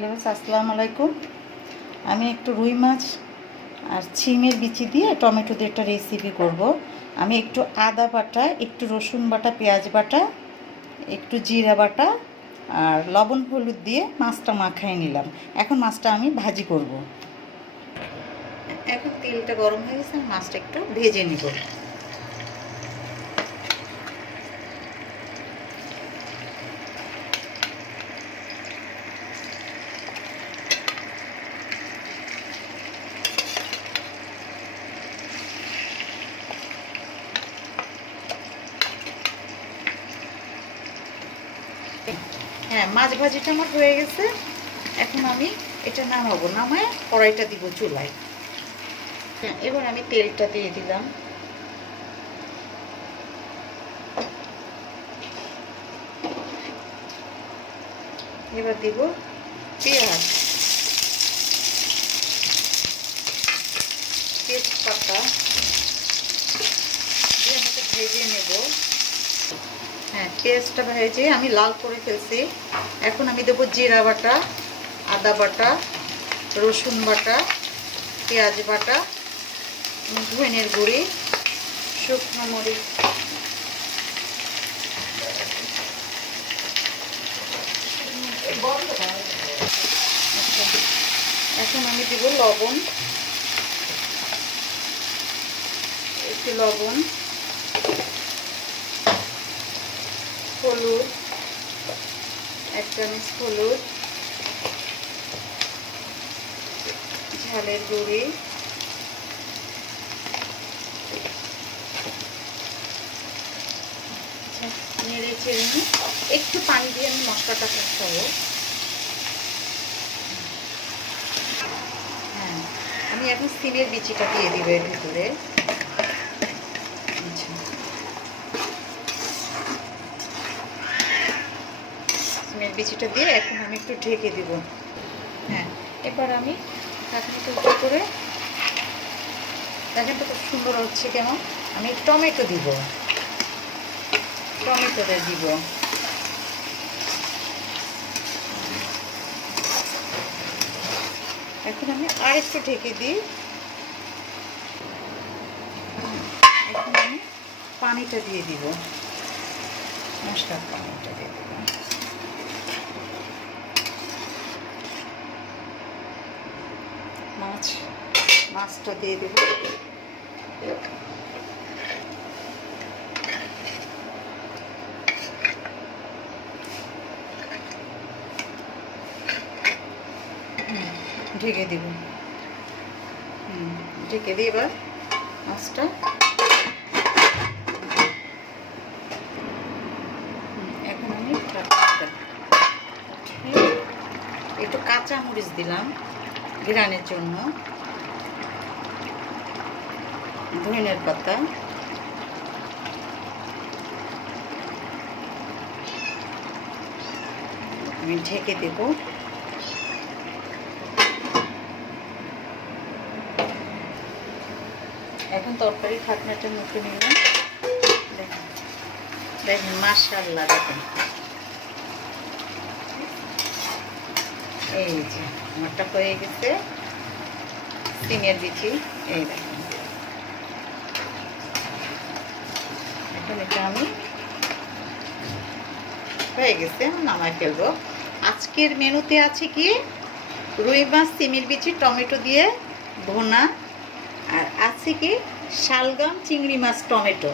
Hello, আসসালামু আলাইকুম। আমি একটু রুই মাছ আর ছিমের বিচি দিয়ে টমেটো দিয়ে একটা রেসিপি করব। আমি একটু আদা বাটা, একটু রসুন বাটা, পেঁয়াজ বাটা, একটু জিরা বাটা আর লবণ হলুদ দিয়ে মাছটা মাখাই নিলাম। এখন মাছটা আমি ভাজি করব। এখন তেলটা গরম হয়ে গেছে, মাছটা একটু ভেজে নিব। হ্যাঁ, মাছ ভাজিটা আমার হয়ে গেছে। এখন আমি এটা নামাবো, নামায় কড়াইটা দিব চুলায়। হ্যাঁ, এবার আমি তেলটা দিয়ে দিলাম। এবার দিব পেঁয়াজ, তেজপাতা দিয়ে আমাকে ভেজে নেব। হ্যাঁ, পেঁয়াজটা ভেজে আমি লাল করে ফেলছি। এখন আমি দেবো জিরা বাটা, আদা বাটা, রসুন বাটা, পেঁয়াজ বাটা, ধনের গুঁড়ি, শুকনো মরিচ, এখন আমি দেব লবণ, একটু লবণ, হলুদ, 1 চামচ হলুদ, ঝালের গুঁড়ি, নেড়ে চেড়ে নিই। একটু পানি দিয়ে আমি মশলাটা কষাবো। হ্যাঁ, আমি এখন সিমের বিচিটা দিয়ে দিব এর ভিতরে। সিমের বিচিটা দিয়ে এখন আমি একটু ঢেকে দিব। হ্যাঁ, এবার আমি ঢাকনাটা উপর করে, দেখেন তো খুব সুন্দর হচ্ছে কেমন। আমি টমেটো দিব, টমেটোটা দিব। এখন আমি আর একটু ঢেকে দিই। এখন আমি পানিটা দিয়ে দিব, মশলার পানিটা দিয়ে দিব। মাছটা দিয়ে দেব। ঢেকে দিব। ঢেকে দিয়ে এবার মাছটা এখন আমি একটু কাঁচা মরিচ দিলাম ঘ্রাণের জন্য, ধনের পাতা, আমি ঢেকে দেব। এখন তরকারি ঢাকনাটা মুখে নিলাম। দেখেন মাশাআল্লাহ, দেখেন এই যে আমারটা হয়ে গেছে সিমের বিচি। এই দেখেন, এখন এটা আমি হয়ে গেছে, নামাই ফেলবো। আজকের মেনুতে আছে কি রুই মাছ, সিমের বিচি, টমেটো দিয়ে ভুনা, আর আছে কি শালগম, চিংড়ি মাছ, টমেটো।